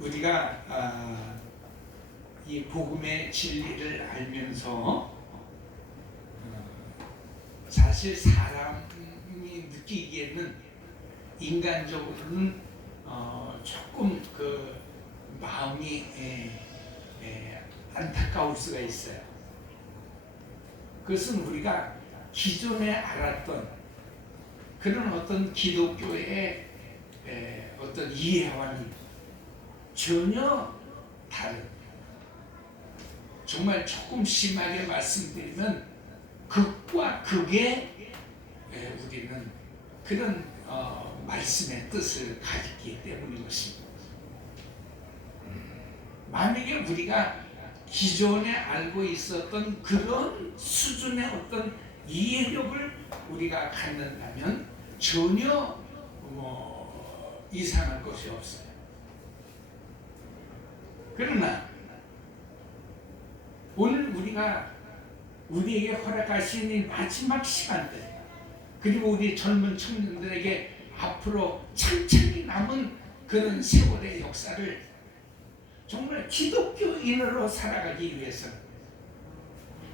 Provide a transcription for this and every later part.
우리가 이 복음의 진리를 알면서 사실 사람이 느끼기에는 인간적으로는 조금 그 마음이 안타까울 수가 있어요. 그것은 우리가 기존에 알았던 그런 어떤 기독교의 어떤 이해와는 전혀 다른, 정말 조금 심하게 말씀드리면 극과 극의 우리는 그런 말씀의 뜻을 가졌기 때문인 것입니다. 만약에 우리가 기존에 알고 있었던 그런 수준의 어떤 이해력을 우리가 갖는다면 전혀 이상할 것이 없어요. 그러나 오늘 우리가 우리에게 허락하신 마지막 시간들, 그리고 우리 젊은 청년들에게 앞으로 창창히 남은 그런 세월의 역사를 정말 기독교인으로 살아가기 위해서는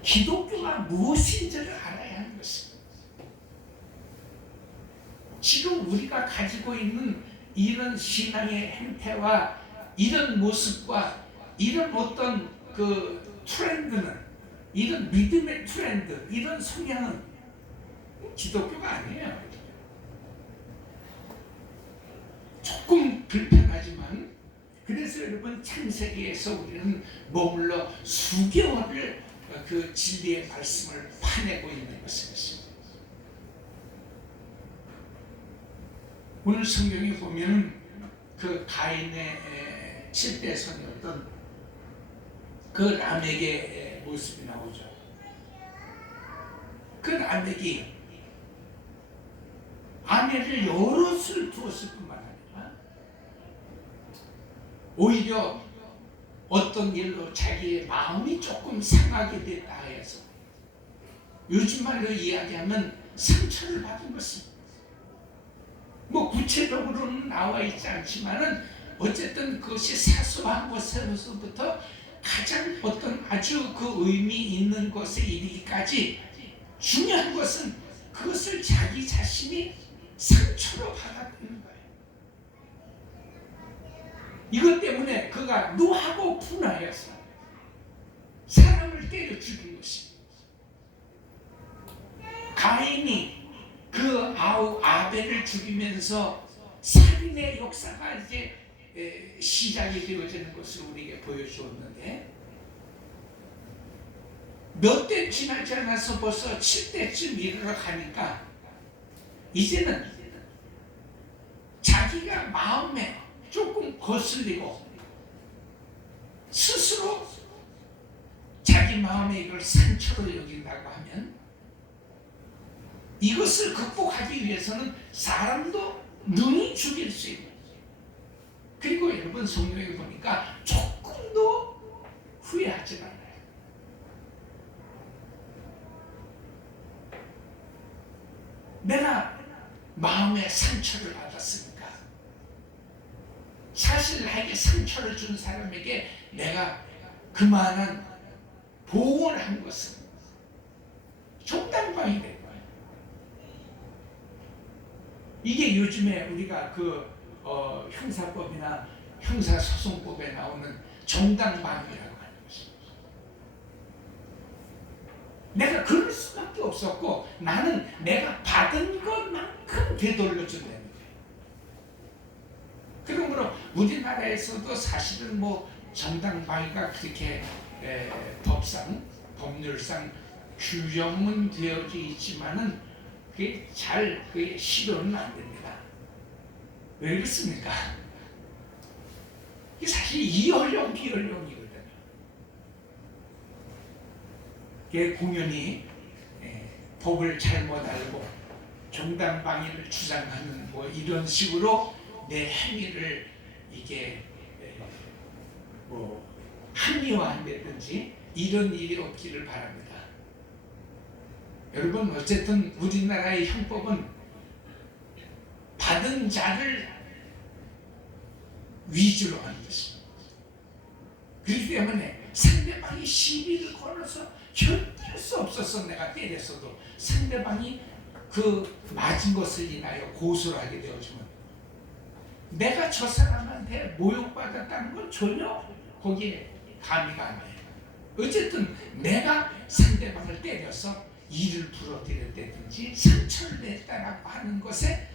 기독교가 무엇인지를 알아야 하는 것입니다. 지금 우리가 가지고 있는 이런 신앙의 행태와 이런 모습과 이런 어떤 그 트렌드는, 이런 믿음의 트렌드, 이런 성향은 기독교가 아니에요. 조금 불편하지만, 그래서 여러분 창세기에서 우리는 머물러 수개월을 그 진리의 말씀을 파내고 있는 것입니다. 오늘 성경에 보면 그 가인의 7대 손이었던 그 라멕의 모습이 나오죠. 그 라멕이 아내를 여럿을 두었을 뿐만 아니라 오히려 어떤 일로 자기의 마음이 조금 상하게 됐다 해서, 요즘 말로 이야기하면 상처를 받은 것입니다. 뭐 구체적으로는 나와 있지 않지만은 어쨌든 그것이 사소한 것에서부터 가장 어떤 아주 그 의미 있는 것에 이르기까지 중요한 것은 그것을 자기 자신이 상처로 받았다는 거예요. 이것 때문에 그가 노하고 분하여서 사람을 때려 죽인 것입니다. 가인이 그 아벨을 죽이면서 살인의 역사가 이제 시작이 되어지는 것을 우리에게 보여주었는데, 몇 대 지나지 않아서 벌써 7대쯤 이르러 가니까 이제는 자기가 마음에 조금 거슬리고 스스로 자기 마음에 이걸 상처로 여긴다고 하면, 이것을 극복하기 위해서는 사람도 능히 죽일 수 있는, 그리고 여러분 성경에 보니까 조금도 후회하지 않아요. 내가 마음에 상처를 받았으니까, 사실 나에게 상처를 준 사람에게 내가 그만한 보응을 한 것은 정당방위 된 거예요. 이게 요즘에 우리가 그 형사법이나 형사소송법에 나오는 정당방위라고 하는 것입니다. 내가 그럴 수밖에 없었고, 나는 내가 받은 것만큼 되돌려준다는 거예요. 그러므로 우리나라에서도 사실은 뭐 정당방위가 그렇게 법상, 법률상 규정은 되어져 있지만은 그게 잘 실현은 안 됩니다. 왜 그렇습니까? 이게 사실 이연령 비연령이거든요. 이게 공연히 법을 잘못 알고 정당방위를 주장하는 뭐 이런 식으로 내 행위를 이게 뭐 합리화한다든지 이런 일이 없기를 바랍니다. 여러분, 어쨌든 우리나라의 형법은 받은 자를 위주로 하는 것입니다. 그렇기 때문에 상대방이 시비를 걸어서 견딜 수 없어서 내가 때렸어도 상대방이 그 맞은 것을 인하여 고소를 하게 되어지면 내가 저 사람한테 모욕받았다는 건 전혀 거기에 가미가 안 돼요. 어쨌든 내가 상대방을 때려서 이를 부러뜨렸다든지 상처를 냈다라고 하는 것에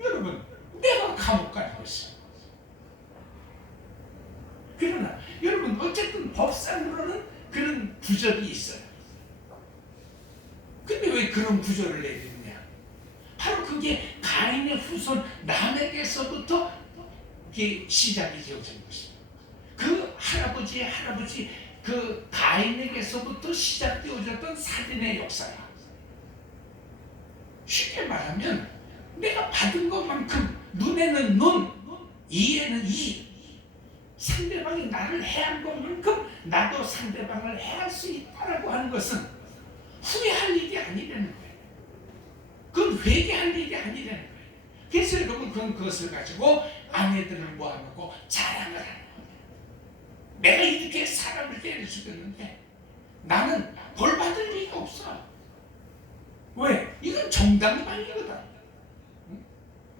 여러분 내가 감옥 가는 것이에요. 그러나 여러분 어쨌든 법상으로는 그런 구절이 있어요. 근데 왜 그런 구절을 내리느냐? 바로 그게 가인의 후손 람에게서부터 이게 시작이 되어진 것입니다. 그 할아버지의 할아버지 그 가인에게서부터 시작되어졌던 살인의 역사야. 쉽게 말하면 내가 받은 것만큼 눈에는 눈, 이에는 이, 상대방이 나를 해한 것만큼 나도 상대방을 해할 수 있다라고 하는 것은 후회할 일이 아니라는 거예요. 그건 회개할 일이 아니라는 거예요. 그래서 여러분 그것을 가지고 아내들을 모아놓고 자랑을 하는 거예요. 내가 이렇게 사람을 때려 죽였는데 나는 벌 받을 리가 없어. 왜? 이건 정당방위거든.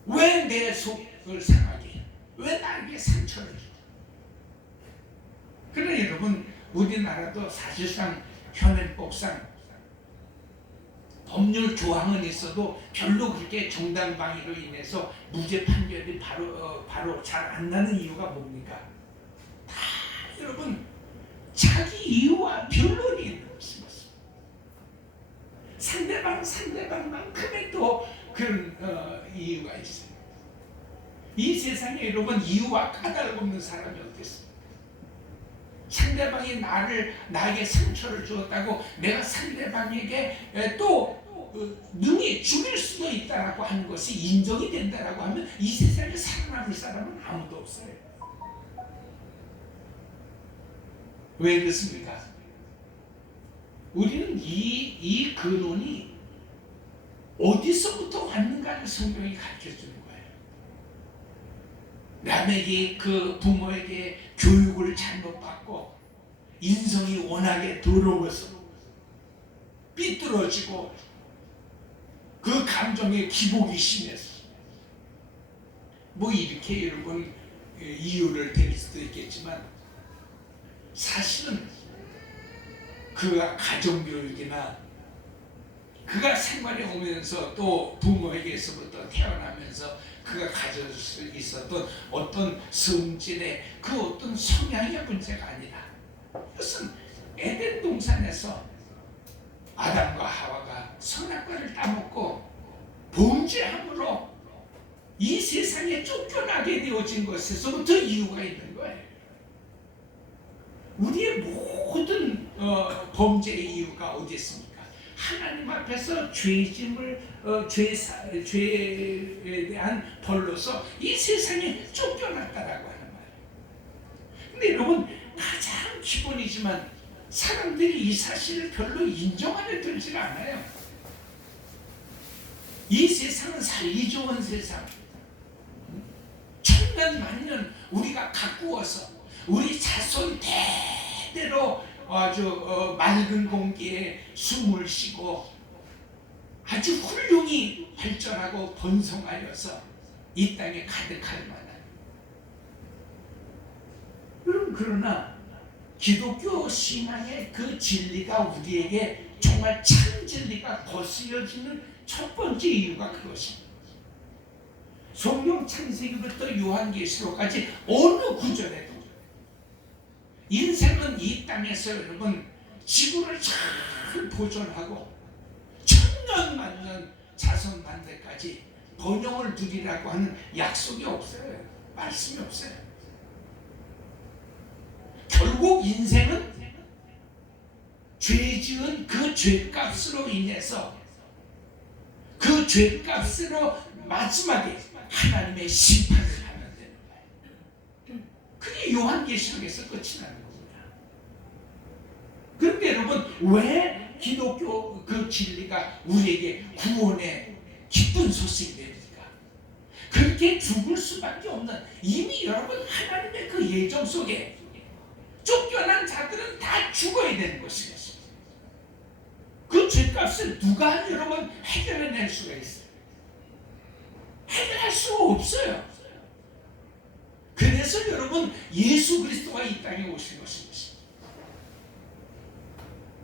왜 내 속을 상하게 해? 왜 나에게 상처를 줘? 그러나 여러분 우리나라도 사실상 현행법상 법률 조항은 있어도 별로 그렇게 정당방위로 인해서 무죄 판결이 바로 잘 안 나는 이유가 뭡니까? 다 여러분 자기 이유와 변론이 있는 것입니다. 상대방만큼의 또 그런 이유가 있어요. 이 세상에 여러분 이유와 까닭 없는 사람이 어딨어요? 상대방이 나에게 상처를 주었다고 내가 상대방에게 또 능히 죽일 수도 있다라고 하는 것이 인정이 된다라고 하면 이 세상에 살아남을 사람은 아무도 없어요. 왜 그렇습니까? 우리는 이 근원이 어디서부터 왔는가를 성경이 가르쳐주는 거예요. 남에게 그 부모에게 교육을 잘못 받고 인성이 워낙에 더러워서 삐뚤어지고 그 감정에 기복이 심해서 뭐 이렇게 여러분 이유를 댈 수도 있겠지만 사실은 그가 가정교육이나 그가 생활에 오면서 또 부모에게서부터 태어나면서 그가 가질 수 있었던 어떤 성질의 그 어떤 성향의 문제가 아니라 이것은 에덴 동산에서 아담과 하와가 선악과를 따먹고 범죄함으로 이 세상에 쫓겨나게 되어진 것에서부터 이유가 있는 거예요. 우리의 모든 범죄의 이유가 어디 있습니까? 하나님 앞에서 죄에 대한 벌로서 이 세상에 쫓겨났다라고 하는 말이에요. 근데 여러분 가장 기본이지만 사람들이 이 사실을 별로 인정하려 들지 않아요. 이 세상은 살기 좋은 세상, 천년 만년 우리가 가꾸어서 우리 자손 대대로 아주 맑은 공기에 숨을 쉬고 아주 훌륭히 발전하고 번성하여서 이 땅에 가득할 만한. 여러분 그러나 기독교 신앙의 그 진리가 우리에게 정말 참 진리가 거스려지는 첫 번째 이유가 그것입니다. 성경 창세기부터 요한계시록까지 어느 구절에도 인생은 이 땅에서 여러분 지구를 잘 보존하고 천년 만년 자손 만대까지 번영을 누리라고 하는 약속이 없어요. 말씀이 없어요. 결국 인생은 죄 지은 그 죄값으로 인해서 그 죄값으로 마지막에 하나님의 심판을 하면 되는 거예요. 그게 요한계시록에서 끝이 나는 겁니다. 그런데 여러분 왜 기독교 그 진리가 우리에게 구원의 기쁜 소식이 됩니까? 그렇게 죽을 수밖에 없는 이미 여러분 하나님의 그 예정 속에 쫓겨난 자들은 다 죽어야 되는 것이겠어요. 그 죄값을 누가 여러분 해결해낼 수가 있어요? 해결할 수가 없어요. 그래서 여러분 예수 그리스도가 이 땅에 오신 것입니다.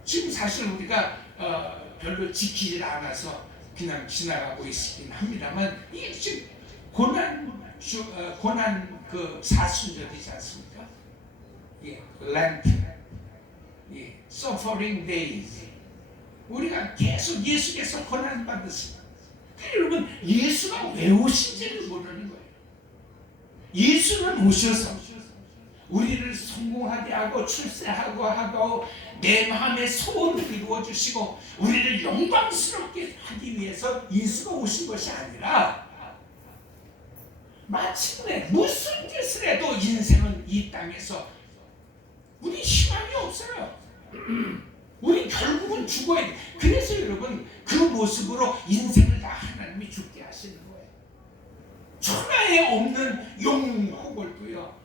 지금 사실 우리가 별로 지키질 않아서 그냥 지나가고 있긴 합니다만 이게 지금 고난 그 사순절이지 않습니까? 예, 렌트, 예, suffering days. 우리가 계속 예수께서 고난 받으십니다. 여러분 예수가 왜 오신지를 모르는 거예요. 예수는 오셔서 우리를 성공하게 하고 출세하고 하고 내 마음의 소원을 이루어 주시고 우리를 영광스럽게 하기 위해서 예수가 오신 것이 아니라 마침내 무슨 짓을 해도 인생은 이 땅에서 우리 희망이 없어요. 우리 결국은 죽어야 돼. 그래서 여러분 그 모습으로 인생을 다 하나님이 죽게 하시는 거예요. 천하에 없는 영혼을도요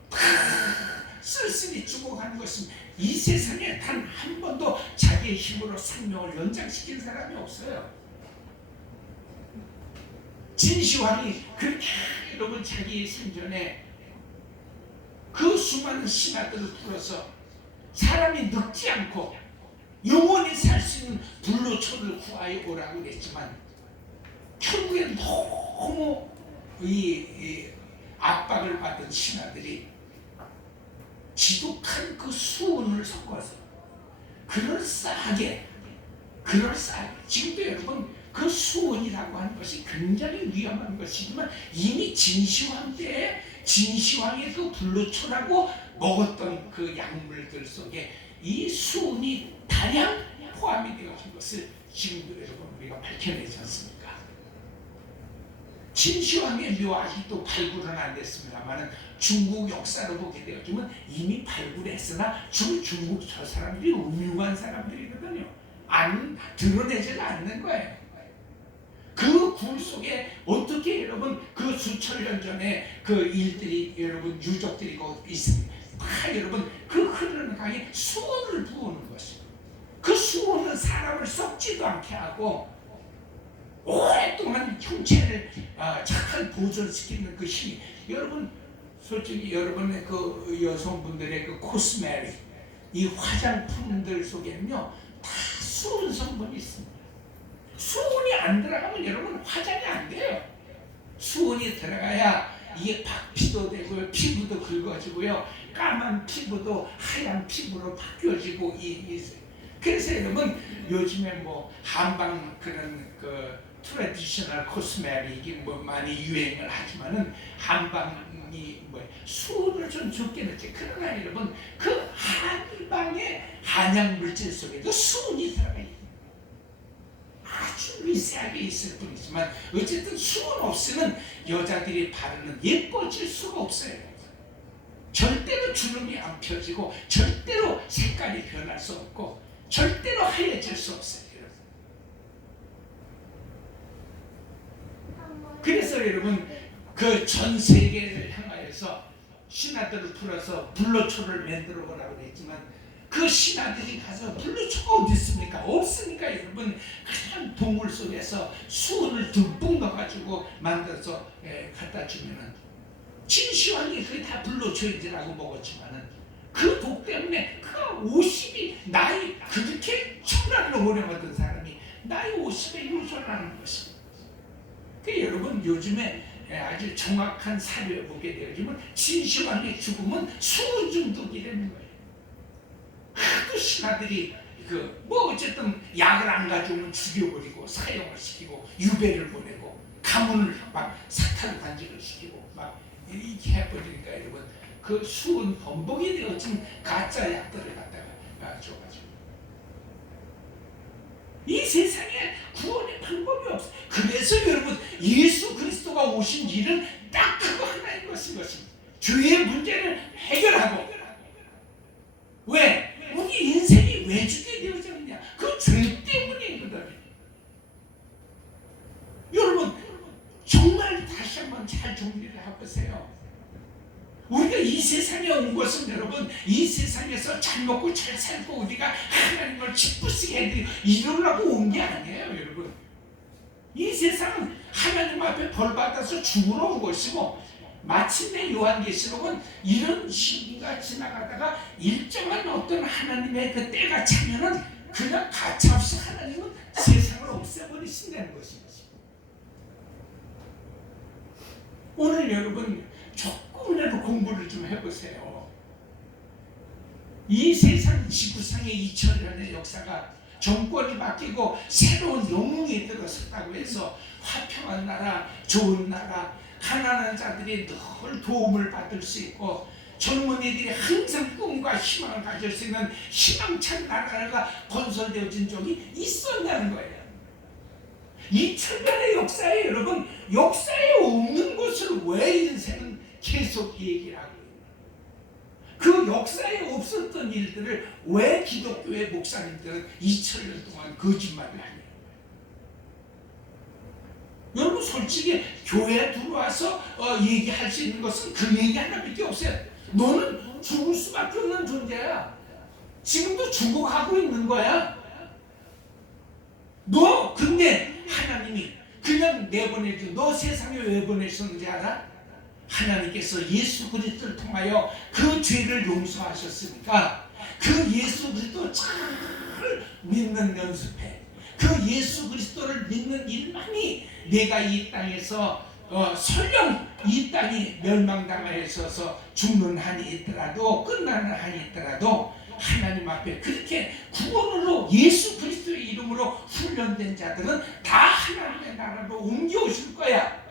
쓸쓸히 죽어가는 것입니다. 이 세상에 단 한 번도 자기의 힘으로 생명을 연장시킨 사람이 없어요. 진시황이 그렇게 여러분 자기 생전에 그 수많은 신하들을 불러서 사람이 늙지 않고 영원히 살 수 있는 불로초를 구하여 오라고 그랬지만 결국에 너무 이 압박을 받은 신하들이 지독한 그 수은을 섞어서 그럴싸하게 지금도 여러분 그 수은이라고 하는 것이 굉장히 위험한 것이지만 이미 진시황 때에 진시황의 그 불로초라고 먹었던 그 약물들 속에 이 수은이 다량 포함이 되어진 것을 지금도 여러분 우리가 밝혀내지 않습니까? 진시황의 묘 아직도 발굴은 안 됐습니다만 중국 역사로 보게 되어지면 이미 발굴했으나 중국 저 사람들이 음흉한 사람들이거든요. 안 드러내지는 않는 거예요. 그 굴 속에 어떻게 여러분 그 수천 년 전에 그 일들이 여러분 유적들이 거기 있습니다. 다 여러분 그 흐르는 강에 수온을 부어는 것이고 그 수온은 사람을 썩지도 않게 하고 오랫동안 형체를 잘 보존시키는 그 힘이 여러분 솔직히 여러분의 그 여성분들의 그 코스메틱 이 화장품들 속에는요 다 수은 성분이 있습니다. 수은이 안 들어가면 여러분 화장이 안 돼요. 수은이 들어가야 이게 박피도 되고요, 피부도 긁어지고요, 까만 피부도 하얀 피부로 바뀌어지고 그래서 여러분 요즘에 뭐 한방 그런 그 트래디셔널 코스메틱이 뭐 많이 유행을 하지만은 한방이 뭐 수은을 좀 적게 넣지. 그러나 여러분 그 한방의 한약 물질 속에도 수은이 들어가 있습니다. 아주 미세하게 있을 뿐이지만 어쨌든 수은 없으면 여자들이 바르는 예뻐질 수가 없어요. 절대로 주름이 안 펴지고 절대로 색깔이 변할 수 없고 절대로 하얘질 수 없어요. 그래서 여러분 그 전 세계를 향하여서 신하들을 풀어서 불로초를 만들어 보라고 했지만 그 신하들이 가서 불로초가 어디 있습니까? 없으니까 여러분 그냥 동굴 속에서 수은을 듬뿍 넣어가지고 만들어서 갖다 주면은 진시황이 그게 다 불로초인지라고 먹었지만은 그 독 때문에 그 50이 나이 그렇게 천날로 오래 먹던 사람이 나이 50에 유전하는 것입니다. 그 여러분 요즘에 아주 정확한 사료에 보게 되어지면 진시황의 죽음은 수은 중독이라는 거예요. 하도 신하들이 뭐 어쨌든 약을 안 가져오면 죽여버리고 사형을 시키고 유배를 보내고 가문을 막 사탄 관직을 시키고 막 이렇게 해버리니까 여러분 그 수은 범벅이 되어진 가짜 약들을 갖다가 줘가지고 이 세상에 구원의 방법이 없어. 그래서 여러분 예수 그리스도가 오신 일은 딱 그거 하나인 것입니다. 죄의 문제를 해결하고 왜? 우리 인생이 왜 죽게 되어졌느냐? 그 죄 때문이거든. 여러분 정말 다시 한번 잘 정리를 해보세요. 우리가 이 세상에 온 것은 여러분, 이 세상에서 잘 먹고 잘 살고 우리가 하나님을 기쁘시게 해드리고 이러려고 온 게 아니에요, 여러분. 이 세상은 하나님 앞에 벌받아서 죽으러 온 것이고, 마침내 요한계시록은 이런 시기가 지나가다가 일정한 어떤 하나님의 그 때가 차면은 그냥 가차없이 하나님은 세상을 없애버리신다는 것입니다. 오늘 여러분 조금이라도 공부를 좀 해보세요. 이 세상 지구상의 2000년의 역사가 정권이 바뀌고 새로운 영웅이 들어섰다고 해서 화평한 나라, 좋은 나라, 가난한 자들이 늘 도움을 받을 수 있고 젊은이들이 항상 꿈과 희망을 가질 수 있는 희망찬 나라가 건설되어진 적이 있었다는 거예요. 2000년의 역사에 여러분, 역사에 없는 것을 왜 인생은 계속 얘기를 하고 있는 거예요? 그 역사에 없었던 일들을 왜 기독교의 목사님들은 2000년 동안 거짓말을 하냐? 여러분 솔직히 교회에 들어와서 얘기할 수 있는 것은 그 얘기 하나밖에 없어요. 너는 죽을 수밖에 없는 존재야. 지금도 죽어가고 있는 거야. 너 근데 하나님이 그냥 내보내줘. 너 세상에 왜 보내셨는지 알아? 하나님께서 예수 그리스도를 통하여 그 죄를 용서하셨으니까 그 예수 그리스도 잘 믿는 연습해. 그 예수 그리스도를 믿는 일만이 내가 이 땅에서 설령 이 땅이 멸망당하여 있어서 죽는 한이 있더라도 끝나는 한이 있더라도 하나님 앞에 그렇게 구원으로 예수 그리스도의 이름으로 훈련된 자들은 다 하나님의 나라로 옮겨오실 거야.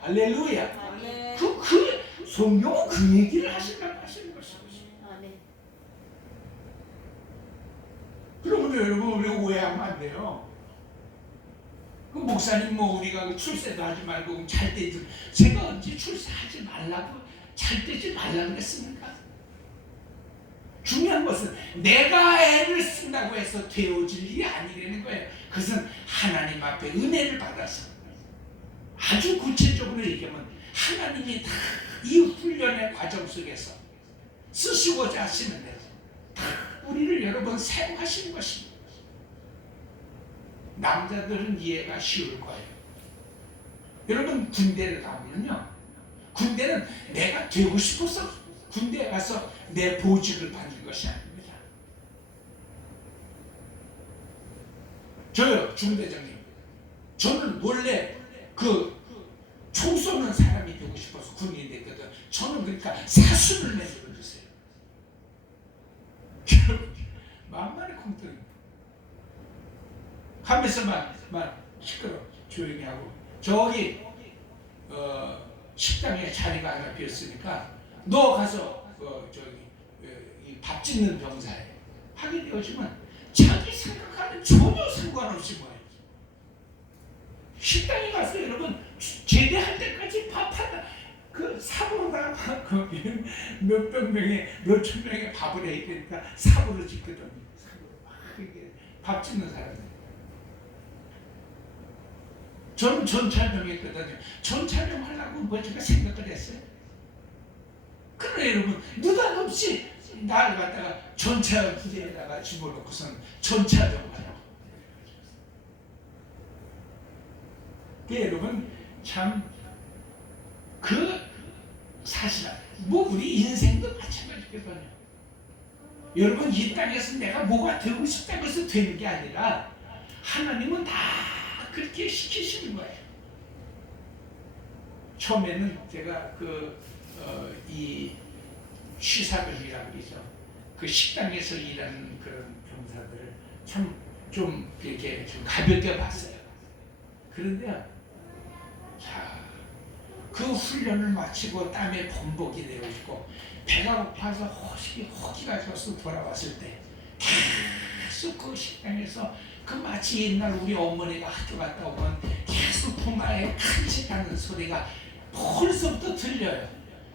할렐루야. 그 성경은 그 얘기를 하시는 것입니다. 그러면 여러분 우리가 오해하면 안 돼요. 그 목사님 우리가 출세도 하지 말고 잘 되지, 제가 언제 출세하지 말라고 잘 되지 말라고 그랬습니까? 중요한 것은 내가 애를 쓴다고 해서 되어질 일이 아니라는 거예요. 그것은 하나님 앞에 은혜를 받아서 아주 구체적으로 얘기하면 하나님이 다 이 훈련의 과정 속에서 쓰시고자 하시는 대로 다 우리를 여러분 사용하시는 것입니다. 남자들은 이해가 쉬울 거예요. 여러분 군대를 가면요, 군대는 내가 되고 싶어서 군대에 가서 내 보직을 받는 것이 아닙니다. 저요 중대장님, 저는 원래 그 총 쏘는 사람이 되고 싶어서 군인이 됐거든. 저는 그러니까 사수를 만들어 주세요. 만만히 콩떡이 하면서 막 시끄러 조용히 하고 저기 식당에 자리가 하나 비었으니까 너 가서 이 밥 짓는 병사에 하게 되어지면 자기 생각하는 전혀 상관없이 뭐예요. 식당에 가서 여러분 제대할 때까지 밥하다 그 삽으로다가 몇백 명의 몇천 명의 밥을 해야 되니까 삽으로 짓거든. 삽으로 밥 짓는 사람들. 저는 전차병했거든요. 전차병 하려고 뭐 제가 생각을 했어요. 그러나 여러분 느닷없이 나를 갖다가 전차 부대에다가 집어넣고선 전차병 하라고. 여러분 참 그 사실 우리 인생도 마찬가지거든요. 여러분 이 땅에서 내가 뭐가 되고 싶다고 해서 되는 게 아니라 하나님은 다 그렇게 시키시는 거예요. 처음에는 제가 이 취사병이라고 그러죠. 그 식당에서 일하는 그런 병사들을 참 좀 이렇게 좀 가볍게 봤어요. 그런데 그 훈련을 마치고 땀에 범벅이 되어있고 배가 고파서 허기가 져서 돌아왔을 때 계속 그 식당에서 그 마치 옛날 우리 어머니가 학교 갔다 오면 계속 부마에 간직하는 소리가 벌써부터 들려요.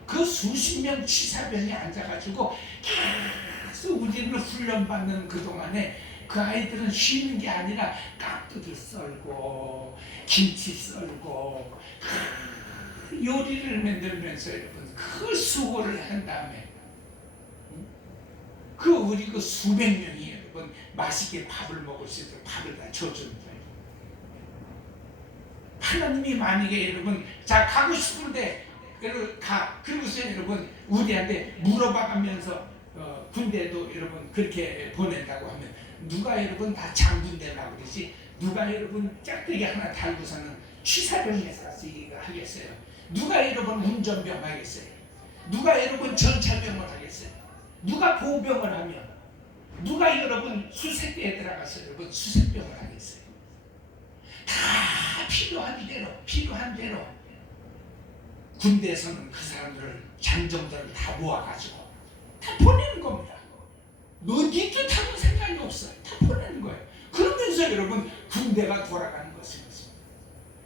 그 수십 명 취사병이 앉아가지고 계속 우리를 훈련받는 그동안에 그 아이들은 쉬는 게 아니라 깍두기 썰고 김치 썰고 그 요리를 만들면서 여러분 그 수고를 한 다음에 우리 수백 명이 여러분 맛있게 밥을 먹을 수 있도록 밥을 다 줘주는 거예요. 하나님이 만약에 여러분 자 가고 싶은데 그리고서 여러분 우리한테 물어봐가면서 군대도 여러분 그렇게 보낸다고 하면 누가 여러분 다 장군 되려고 그러지? 누가 여러분 짝대기 하나 달고서는 취사병에서 하겠어요? 누가 여러분 운전병 하겠어요? 누가 여러분 전차병을 하겠어요? 누가 보병을 하면 누가 여러분 수색대에 들어가서 여러분 수색병을 하겠어요? 다 필요한 대로 군대에서는 그 사람들을 장정들을 다 모아가지고 다 보내는 겁니다. 네 뜻하고 상관이 없어요. 다 보내는 거예요. 그러면서 여러분 군대가 돌아가는 것입니다.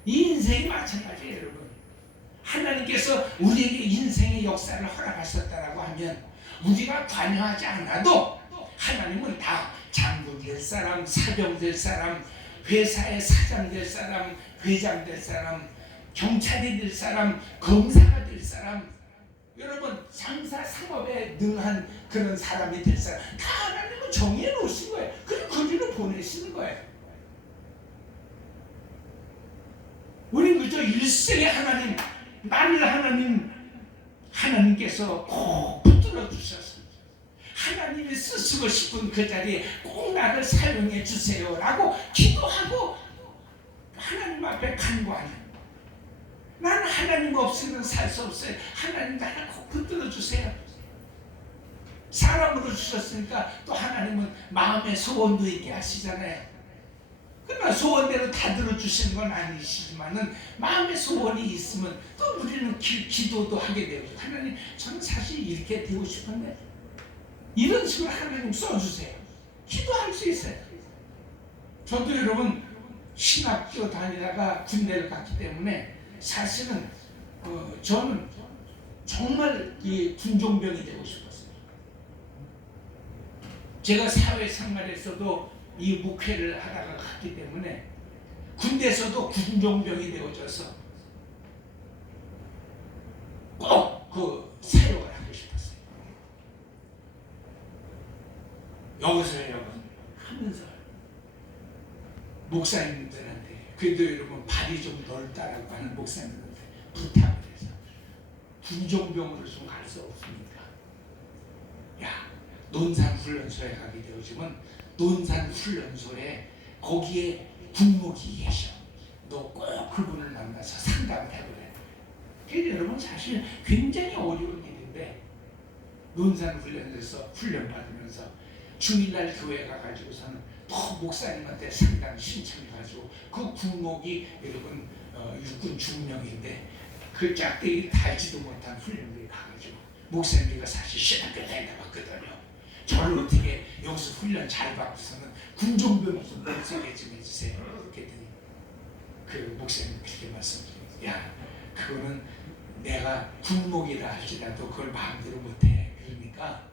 이 인생이 마찬가지예요. 여러분 하나님께서 우리에게 인생의 역사를 허락하셨다라고 하면 우리가 관여하지 않아도 하나님은 다 장군 될 사람, 사병 될 사람, 회사의 사장 될 사람, 회장 될 사람, 경찰이 될 사람, 검사가 될 사람, 여러분 상사 상업에 능한 그런 사람이 될 사람 다 하나님은 정해 놓으신 거예요. 그리고 그리로 보내시는 거예요. 우리 그저 일생에 하나님, 나를 하나님께서 꼭 붙들어 주셨습니다. 하나님이 쓰시고 싶은 그 자리에 꼭 나를 사용해 주세요라고 기도하고 하나님 앞에 간구하는. 나는 하나님 없이는 살 수 없어요. 하나님 나를 꼭 붙들어 주세요. 사람으로 주셨으니까 또 하나님은 마음의 소원도 있게 하시잖아요. 그러나 소원대로 다 들어주시는 건 아니시지만은 마음의 소원이 있으면 또 우리는 기도도 하게 되고 하나님 저는 사실 이렇게 되고 싶은데 이런 식으로 하나님 써주세요. 기도할 수 있어요. 저도 여러분 신학교 다니다가 군대를 갔기 때문에 사실은 저는 정말 이 군종병이 되고 싶었어요. 제가 사회생활에서도 이 목회를 하다가 갔기 때문에 군대에서도 군종병이 되어져서 꼭 그 사역을 하고 싶었어요. 여기서 여러분 하면서 목사님들한테 그래도 여러분 발이 좀 넓다라고 하는 목사님들한테 부탁을 해서 군종병으로 좀 갈 수 없습니까? 야, 논산훈련소에 가게 되어지면 논산훈련소에 거기에 군목이 계셔. 너 꼭 그분을 만나서 상담을 해보래. 그래서 여러분 사실 굉장히 어려운 일인데 논산훈련소에서 훈련받으면서 주일날 교회 가가지고서는 또 목사님한테 상담 신청해가지고 그 군목이 여러분 육군 중령인데 그 짝대기 달지도 못한 훈련들이 가가지고 목사님이 사실 신학교 다니다 봤거든요. 저를 어떻게 여기서 훈련 잘 받고서는 군종병이 좀 소개 좀 해주세요. 그랬더니 그 목사님 그렇게 말씀드려요. 야, 그거는 내가 군목이라 할지라도 그걸 마음대로 못해. 그러니까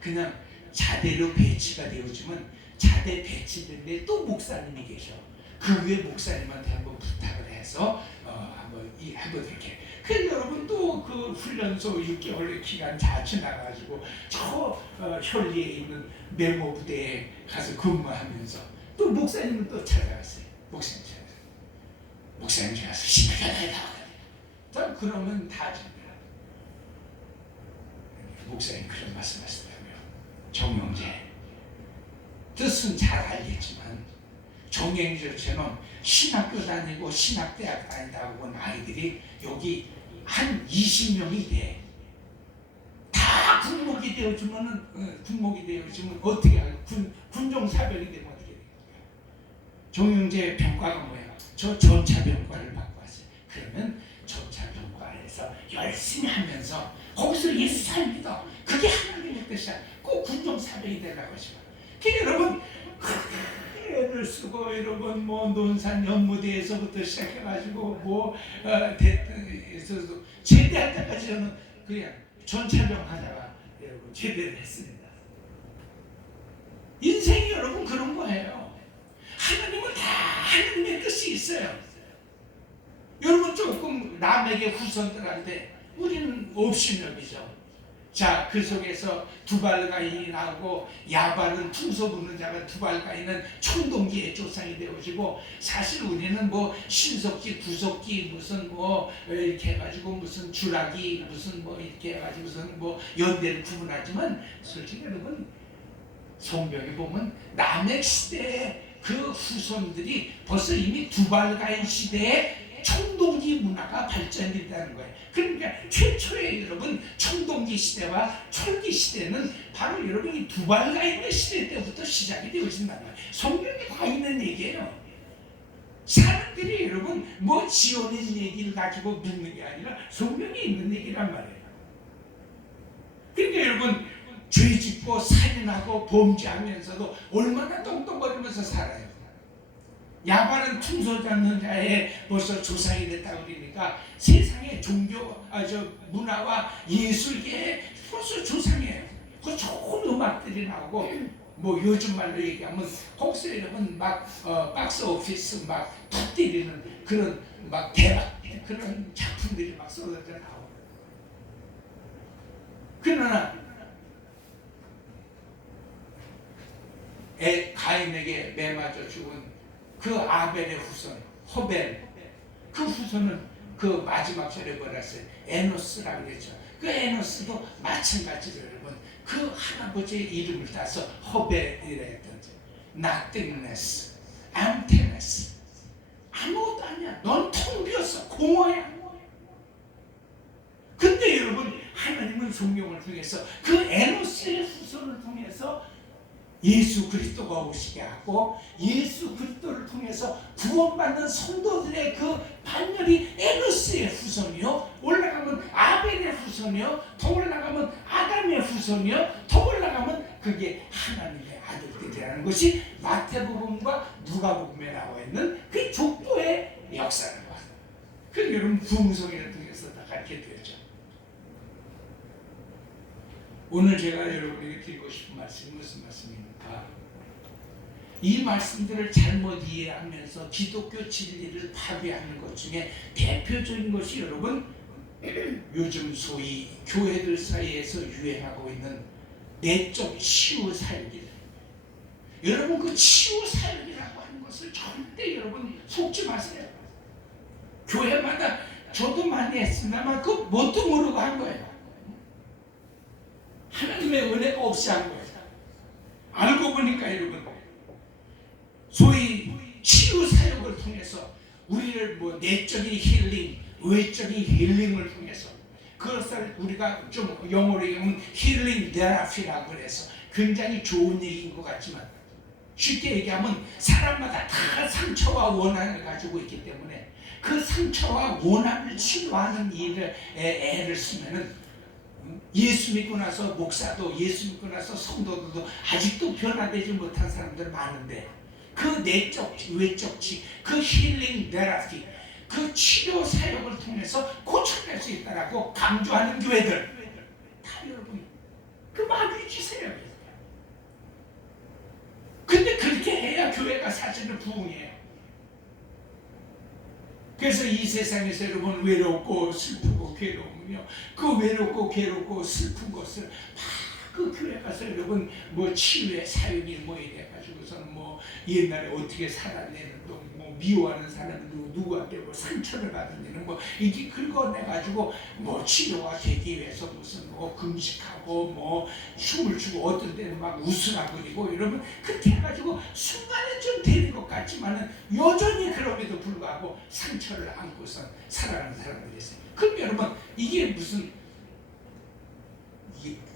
그냥 자대로 배치가 되어지면 자대 배치된데 또 목사님이 계셔. 그 위에 목사님한테 한번 부탁을 해서 한번 해보도록 해. 그래서 여러분 또 그 훈련소 6개월의 기간 다 지나가지고 저 현리에 있는 메모 부대에 가서 근무하면서 또 목사님을 또 찾아갔어요. 목사님 찾아갔어요. 목사님 찾아서 신학교에다 자 그러면 다 됩니다. 목사님 그런 말씀하시더라고요. 정영재 뜻은 잘 알겠지만 정영재처럼 신학교 다니고 신학대학 다닌다고 온 아이들이 여기 한 20명이 돼. 다 군목이 되어주면 어떻게 하요? 군종사별이 되면 어떻게 돼요? 정영재 병과가 뭐예요? 저 전차병과를 받고 왔어요. 그러면 전차병과에서 열심히 하면서 거기서 예수 잘 믿어. 그게 하나님의 뜻이야. 꼭 군종사별이 되라고 하시고. 여러분 애를 쓰고 여러분 뭐 논산 연무대에서부터 시작해가지고 뭐 대에서도 제대할 때까지 저는 그냥 전차병 하다가 여러분 제대를 했습니다. 인생이 여러분 그런 거예요. 하나님은 다 하나님의 뜻이 있어요. 여러분 조금 남에게 후손들한테 우리는 업신여기죠. 자, 그 속에서 두발가인이 나오고 야발은 풍소 부는 자가 두발가인은 청동기의 조상이 되어지고, 사실 우리는 뭐 신석기, 구석기 무슨 뭐 이렇게 해가지고 무슨 주라기 무슨 뭐 이렇게 해가지고 무슨 뭐 연대를 구분하지만, 솔직히 여러분 성경에 보면 남의 시대의 그 후손들이 벌써 이미 두발가인 시대에 청동기 문화가 발전됐다는 거예요. 그러니까 최초의 여러분 청동기 시대와 철기 시대는 바로 여러분이 두발가인의 시대 때부터 시작이 되어진다는 거예요. 성경에 다 있는 얘기예요. 사람들이 여러분 뭐 지어낸 얘기를 가지고 믿는 게 아니라 성경에 있는 얘기란 말이에요. 그러니까 여러분 죄 짓고 살인하고 범죄하면서도 얼마나 똥똥거리면서 살아요. 야발은 풍소 잡는 자의 벌써 조상이 됐다고 그러니까 세상의 종교, 문화와 예술계의 벌써 조상이에요. 그 좋은 음악들이 나오고, 뭐 요즘 말로 얘기하면 거기서 여러분 막 박스 오피스 막 툭 때리는 그런 막 대박 그런 작품들이 막 쏟아져 나오고. 그러나 가인에게 매맞아 죽은 그 아벨의 후손 호벨, 그 후손은 그 마지막 절에 뭐라 했어요? 에노스라고 그랬죠. 그 에노스도 마찬가지로 여러분 그 할아버지의 이름을 따서 호벨이라 했던지, nothingness, emptiness, 아무것도 아니야. 넌 텅 비었어. 공허야. 근데 여러분 하나님은 성경을 통해서 그 에노스의 후손을 통해서 예수 그리스도가 오시게 하고, 예수 그리스도를 통해서 구원받는 성도들의 그 반열이 에노스의 후손이요, 올라가면 아벨의 후손이요, 더 올라가면 아담의 후손이요, 더 올라가면 그게 하나님의 아들들이라는 것이 마태복음과 누가복음에 나와 있는 그 족보의 역사라고 합니다. 그 여러분 부흥성회를 통해서 다 가르쳐 드렸죠. 오늘 제가 여러분에게 드리고 싶은 말씀이 무슨 말씀입니까? 이 말씀들을 잘못 이해하면서 기독교 진리를 파괴하는 것 중에 대표적인 것이 여러분 요즘 소위 교회들 사이에서 유행하고 있는 내적 치유 사역이다. 여러분 그 치유 사역이라고 하는 것을 절대 여러분 속지 마세요. 교회마다 저도 많이 했습니다만 그 뭣도 모르고 한 거예요. 하나님의 은혜가 없이 한 거예요. 알고 보니까 여러분 소위 치유 사역을 통해서 우리를 뭐 내적인 힐링, 외적인 힐링을 통해서, 그것을 우리가 좀 영어로 얘기하면 힐링 테라피라고 해서 굉장히 좋은 얘기인 것 같지만, 쉽게 얘기하면 사람마다 다 상처와 원한을 가지고 있기 때문에 그 상처와 원한을 치유하는 일에 애를 쓰면은 예수 믿고 나서 목사도, 예수 믿고 나서 성도들도 아직도 변화되지 못한 사람들 많은데, 그 내적, 외적, 그 힐링 테라피, 그 치료 사역을 통해서 고쳐낼 수 있다라고 강조하는 교회들 다 여러분 그 마귀 짓이에요. 근데 그렇게 해야 교회가 사실은 부흥해요. 그래서 이 세상에서 여러분 외롭고 슬프고 괴로우며, 그 외롭고 괴롭고 슬픈 것을 그 교회 가서 여러분 뭐 치유의 사역이 뭐 이래가지고서는 뭐 옛날에 어떻게 살았냐는 또 뭐 미워하는 사람은 누구한테 뭐 상처를 받은 뭐 이게 긁어내가지고 뭐 치료가 되기 위해서 무슨 뭐 금식하고 뭐 춤을 추고, 어떤 때는 막 웃으라버리고 여러분 그렇게 해가지고 순간에 좀 되는 것 같지만은 여전히 그럼에도 불구하고 상처를 안고서 살아가는 사람들이 있어요. 그럼 여러분 이게 무슨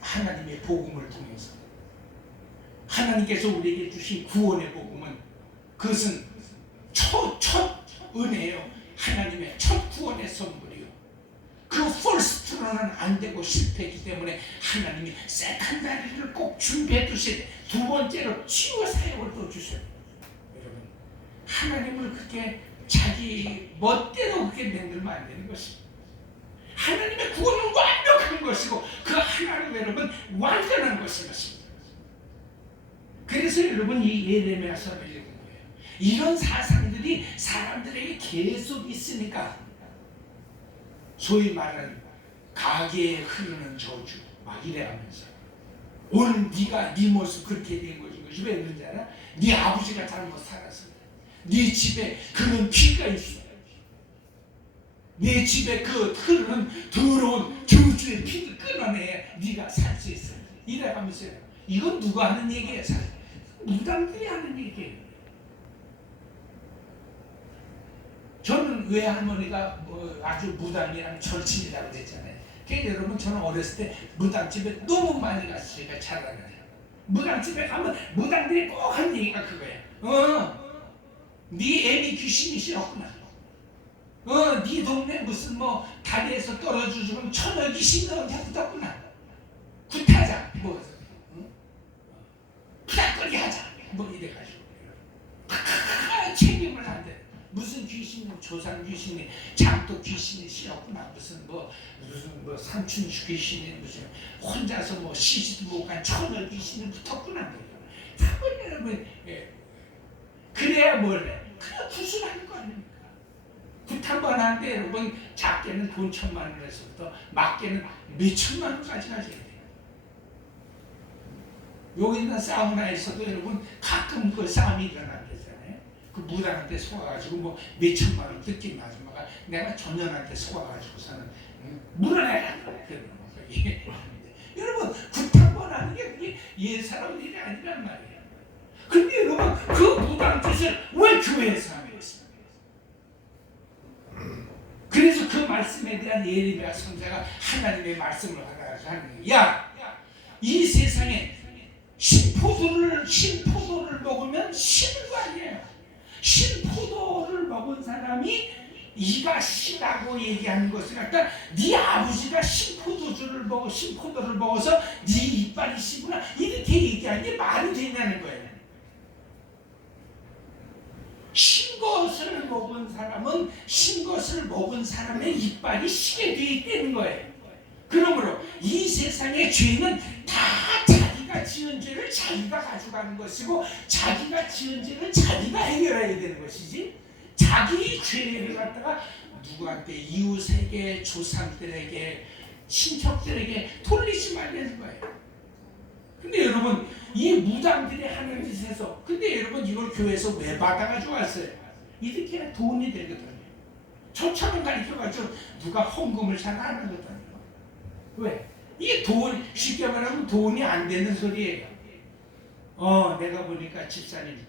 하나님의 복음을 통해서 하나님께서 우리에게 주신 구원의 복음은 그것은 첫 은혜요, 하나님의 첫 구원의 선물이요. 그 퍼스트로는 안 되고 실패했기 때문에 하나님이 세컨다리를 꼭 준비해 두신 두 번째로 치유 사역을 또 주셔요. 여러분 하나님을 그렇게 자기 멋대로 그렇게 만들면 안 되는 것입니다. 하나님의 구원은 완벽한 것이고 그 하나님 여러분 완전한 것입니다. 그래서 여러분 이 예레미야서를 읽은 거예요. 이런 사상들이 사람들에게 계속 있으니까 소위 말하는 가게에 흐르는 저주 막 이래하면서 오늘 네가 네 모습 그렇게 된 것이 왜 그런지 알아? 네 아버지가 잘못 살았어. 네 집에 그런 피가 있어. 네 집에 그 흐르는 더러운 저주의 피를 끊어내야 네가 살 수 있어. 이래가면서요. 이건 누가 하는 얘기예요? 무당들이 하는 얘기예요. 저는 외할머니가 아주 무당이랑 절친이라고 그랬잖아요. 그러니까 여러분 저는 어렸을 때 무당집에 너무 많이 갔으니까 잘 알아요. 무당집에 가면 무당들이 꼭 하는 얘기가 그거예요. 네 애미 귀신이 싫었구나. 네 동네 무슨 뭐 다리에서 떨어져 죽으면 처녀 귀신 너한테 붙었구나. 굿하자 푸닥거리 하자 이래가지고 책임을 안 돼. 무슨 귀신이 조상 귀신이 장독 귀신이 싫었구나. 무슨 삼춘 귀신이 무슨 혼자서 시지도 못한 처녀 귀신이 붙었구나. 여러분 그래야 뭘래? 그냥 구슬하는 거 아닙니까? 굿 한 번 하는데 여러분 작게는 돈 1,000,000원에서부터 막게는 몇 천만 원까지 가져야 돼요. 여기 있는 사우나에서도 여러분 가끔 그 싸움이 일어나잖아요. 그 무당한테 속아가지고 몇 천만 원 뜯긴 아줌마가 내가 전년한테 속아가지고서는 물어내라 그래. 여러분 굿 한 번 하는 게 그게 예사로운 일이 아니란 말이에요. 근데 여러분 그 무당 짓을 왜 교회에서 하고 있습니까? 그래서 그 말씀에 대한 예레미야 선지자가 하나님의 말씀을 하면서 하는 거예요. 이 세상에 신포도를 먹으면 신은 거 아니에요. 신포도를 먹은 사람이 이가 시라고 얘기하는 것은 그러니까 네 아버지가 신포도를 먹어서 네 이빨이 시구나 이렇게 얘기하는 게 말이 되냐는 거예요. 신것을 먹은 사람은 신것을 먹은 사람의 이빨이 시게 되어 있다는 거예요. 그러므로 이 세상의 죄는 다 자기가 지은 죄를 자기가 가져가는 것이고 자기가 지은 죄를 자기가 해결해야 되는 것이지 자기 죄를 갖다가 누구한테 이웃에게 조상들에게 친척들에게 돌리지 말라는 거예요. 근데 여러분 이 무당들이 하는 짓에서 근데 여러분 이걸 교회에서 왜 받아가지고 왔어요? 이렇게 돈이 되거든요. 저처럼 가르쳐가지고 누가 헌금을 잘 안 하거든요. 왜? 이게 쉽게 말하면 돈이 안 되는 소리예요. 내가 보니까 집사님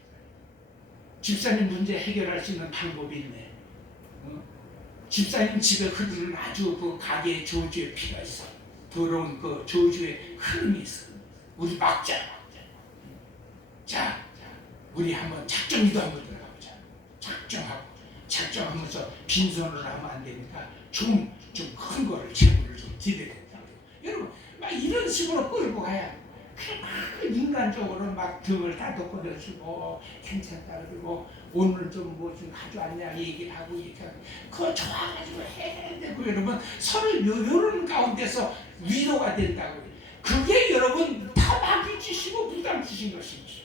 문제 해결할 수 있는 방법이 있네. 집사님 집에 흐르는 아주 그 가게의 저주의 피가 있어. 더러운 그 저주의 흐름이 있어. 우리 막자. 자, 우리 한번 작정기도 한번 들어가보자. 작정하면서 빈손으로 하면 안 되니까 좀 큰 거를 재물을 좀 드려야 된다. 여러분, 막 이런 식으로 끌고 가야 그 인간적으로 막 등을 다독거려주고 괜찮다 그러고 오늘 좀 가져왔냐 얘기를 하고 이렇게 하고 그거 좋아가지고 해야 되고 여러분 서로 이런 가운데서 위로가 된다고. 그게 여러분 다 마귀 짓이고 무당 짓인 것이죠.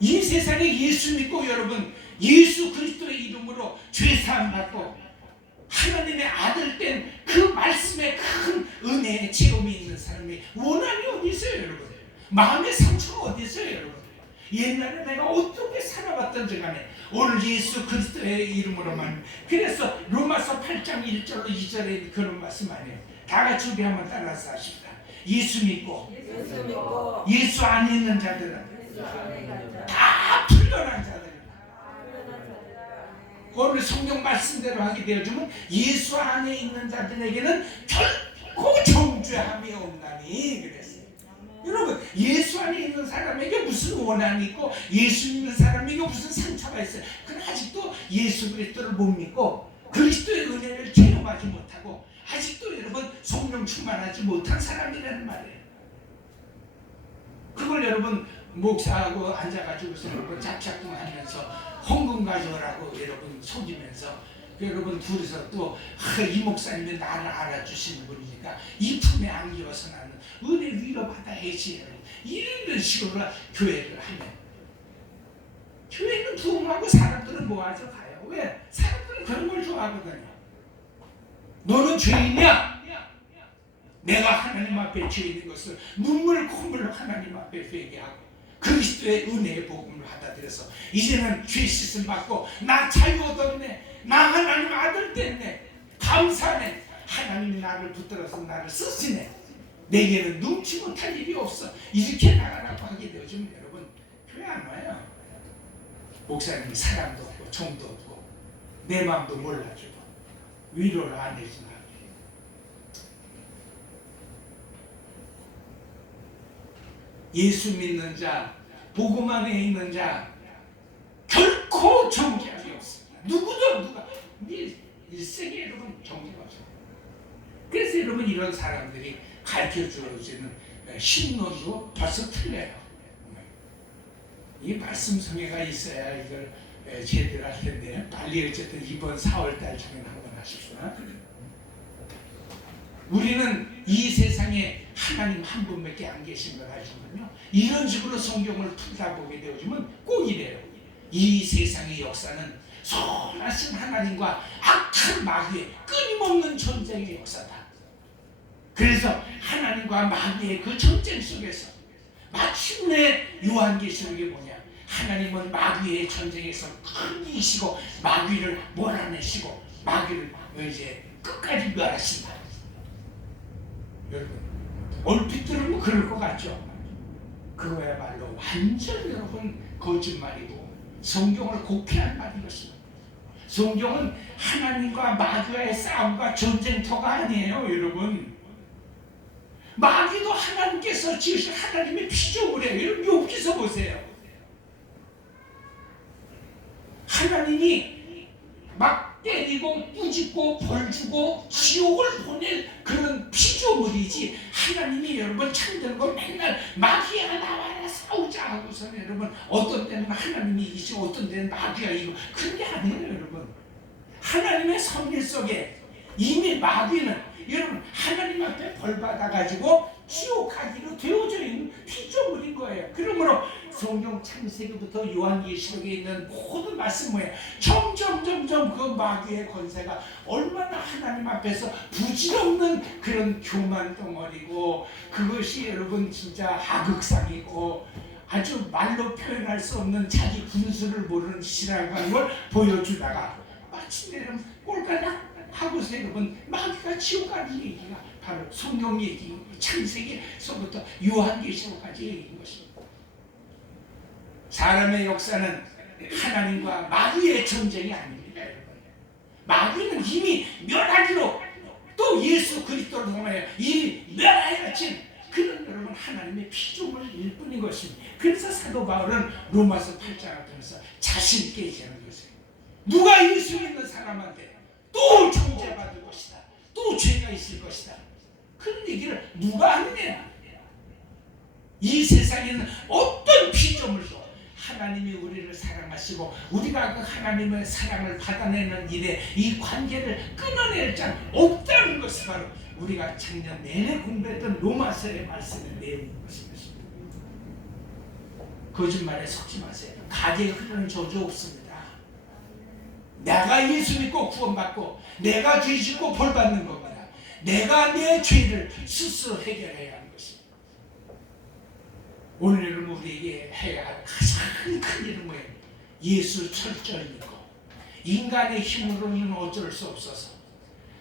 이 세상에 예수 믿고 여러분 예수 그리스도의 이름으로 죄사함 받고 하나님의 아들 된 그 말씀에 큰 은혜의 체험이 있는 사람이 원한이 어디 있어요 여러분? 마음의 상처가 어디 있어요 여러분? 옛날에 내가 어떻게 살아왔던지 간에 오늘 예수 그리스도의 이름으로만 그래서 로마서 8장 1절로 2절에 그런 말씀 아니에요. 다 같이 우리 한번 따라서 하십시다. 예수 믿고 예수 안에 있는 자들은 다 풀려난 자들. 오늘 성경 말씀대로 하게 되어주면 예수 안에 있는 자들에게는 결코 정죄함이 없나니 그랬어요. 여러분 예수 안에 있는 사람에게 무슨 원한이 있고 예수 믿는 사람에게 무슨 상처가 있어요. 그러나 아직도 예수 그리스도를 못 믿고 그리스도의 은혜를 체험하지 못하고 아직도 여러분 성령 충만하지 못한 사람이라는 말이에요. 그걸 여러분 목사하고 앉아가지고서 여러분 짝짝꿍하면서 헌금 가져오라고 여러분 속이면서 여러분 둘이서 또 이 목사님이 나를 알아주시는 분이니까 이 품에 안기어서 나는 은혜 위로받아야지 이런 식으로 교회를 하면 교회는 부흥하고 사람들은 뭐하죠? 가요. 왜? 사람들은 그런 걸 좋아하거든요. 너는 죄인이야. 내가 하나님 앞에 죄 있는 것을 눈물 콧물로 하나님 앞에 회개하고 그리스도의 은혜의 복음을 받아들여서 이제는 죄 씻음 받고 나 자유 얻었네. 나 하나님 아들 됐네. 감사하네. 하나님이 나를 붙들어서 나를 쓰시네. 내게는 눈치 못할 일이 없어. 이렇게 나가라고 하게 되어지면 여러분 교회 안 와요. 목사님이 사랑도 없고 정도 없고 내 마음도 몰라주고 위로를 안 해주나. 예수 믿는 자, 복음 안에 있는 자 결코 정죄함이 없습니다. 누구도 누가 일생에 여러분 정죄가 없습니다. 그래서 여러분 이런 사람들이 가르쳐 주어지는 신론도 벌써 틀려요. 이 말씀 성회가 있어야 이걸 제대로 할 텐데 빨리 어쨌든 이번 4월 달쯤에 한번 하십시오. 우리는 이 세상에 하나님 한 분밖에 안 계신 걸 알지만요, 이런 식으로 성경을 풀다 보게 되어지면 꼭 이래요. 이 세상의 역사는 선하신 하나님과 악한 마귀의 끊임없는 전쟁의 역사다. 그래서 하나님과 마귀의 그 전쟁 속에서 마침내 요한계시록이 뭐냐, 하나님은 마귀의 전쟁에서 큰 이기시고 마귀를 몰아내시고 마귀를 이제 끝까지 멸하신다. 여러분 얼핏 들으면 그럴 것 같죠? 그거야말로 완전 여러분 거짓말이고 성경을 곡해한 말인 것입니다. 성경은 하나님과 마귀와의 싸움과 전쟁터가 아니에요. 여러분 마귀도 하나님께서 지으신 하나님의 피조물이에요. 여러분 욥기서 보세요. 하나님이 막 때리고 꾸짖고 벌주고 지옥을 보낼 그런 피조물이지, 하나님이 여러분 창들고 맨날 마귀야 나와라 싸우자 하고서는 여러분 어떤 때는 하나님이 이기고 어떤 때는 마귀가 이기고 그런 게 아니에요. 여러분 하나님의 섭리 속에 이미 마귀는 여러분 하나님 앞에 벌 받아가지고 지옥 가기로 되어져 있는 피조물인 거예요. 그러므로 성경 창세기부터 요한계시록에 있는 모든 말씀 뭐예요? 점점 그 마귀의 권세가 얼마나 하나님 앞에서 부질없는 그런 교만 덩어리고, 그것이 여러분 진짜 하극상이고 아주 말로 표현할 수 없는 자기 분수를 모르는 짓이라고 하는 걸 보여주다가 마침내 꼴까닥 하고서 여러분 마귀가 지옥 가는 얘기가 바로 성경 얘기, 창세기서부터 요한계시록까지 얘기인 것입니다. 사람의 역사는 하나님과 마귀의 전쟁이 아닙니다. 여러분 마귀는 이미 멸하기로 또 예수 그리스도를 통하여 이미 멸하여진 그런 여러분 하나님의 피조물일 뿐인 것입니다. 그래서 사도 바울은 로마서 8장을 통해서 자신 있게 얘기하는 것이에요. 누가 예수 믿는 사람한테 또 정죄받을 것이다, 또 죄가 있을 것이다, 그런 얘기를 누가 하느냐. 이 세상에는 어떤 피조물도 하나님이 우리를 사랑하시고 우리가 그 하나님의 사랑을 받아내는 일에 이 관계를 끊어낼 자 없다는 것이 바로 우리가 작년 내내 공부했던 로마서의 말씀의 내용인 것입니다. 거짓말에 속지 마세요. 가게에 흐르는 저주 없습니다. 내가 예수 믿고 구원받고 내가 죄 짓고 벌 받는 겁니다. 내가 내 죄를 스스로 해결해야 하는 것입니다. 오늘 여러분 우리에게 해야 할 가장 큰 일은 뭐예요? 예수를 철저히 믿고 인간의 힘으로는 어쩔 수 없어서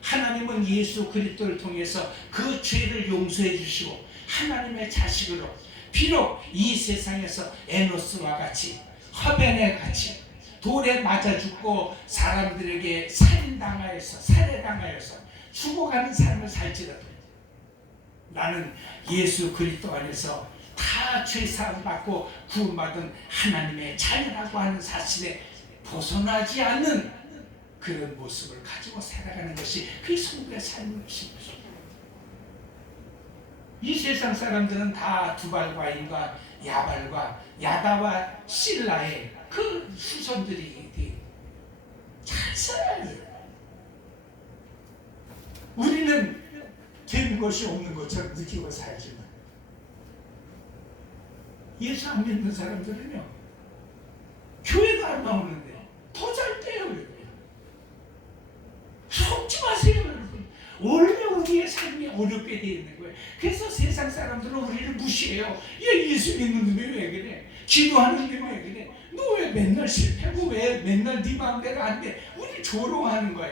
하나님은 예수 그리스도를 통해서 그 죄를 용서해 주시고 하나님의 자식으로 비록 이 세상에서 에노스와 같이 화벤에 같이 돌에 맞아 죽고 사람들에게 살해당하여서 죽어가는 삶을 살지라도 나는 예수 그리스도 안에서 다 죄사함 받고 구원받은 하나님의 자녀라고 하는 사실에 벗어나지 않는 그런 모습을 가지고 살아가는 것이 그게 성도의 삶인 것입니다. 이 세상 사람들은 다 두발과인과 야발과 야다와 실라의 그 후손들이 잘 살아야 돼요. 우리는 된 것이 없는 것처럼 느끼고 살지만 예수 안 믿는 사람들은요 교회도 안 나오는데 더 잘 돼요. 원래 우리의 삶이 어렵게 되어 있는 거예요. 그래서 세상 사람들은 우리를 무시해요. 야, 예수 믿는 놈이 왜 그래? 기도하는 놈이 왜 그래? 너 왜 맨날 실패하고 왜 맨날 네 마음대로 안 돼? 우리 조롱하는 거예요.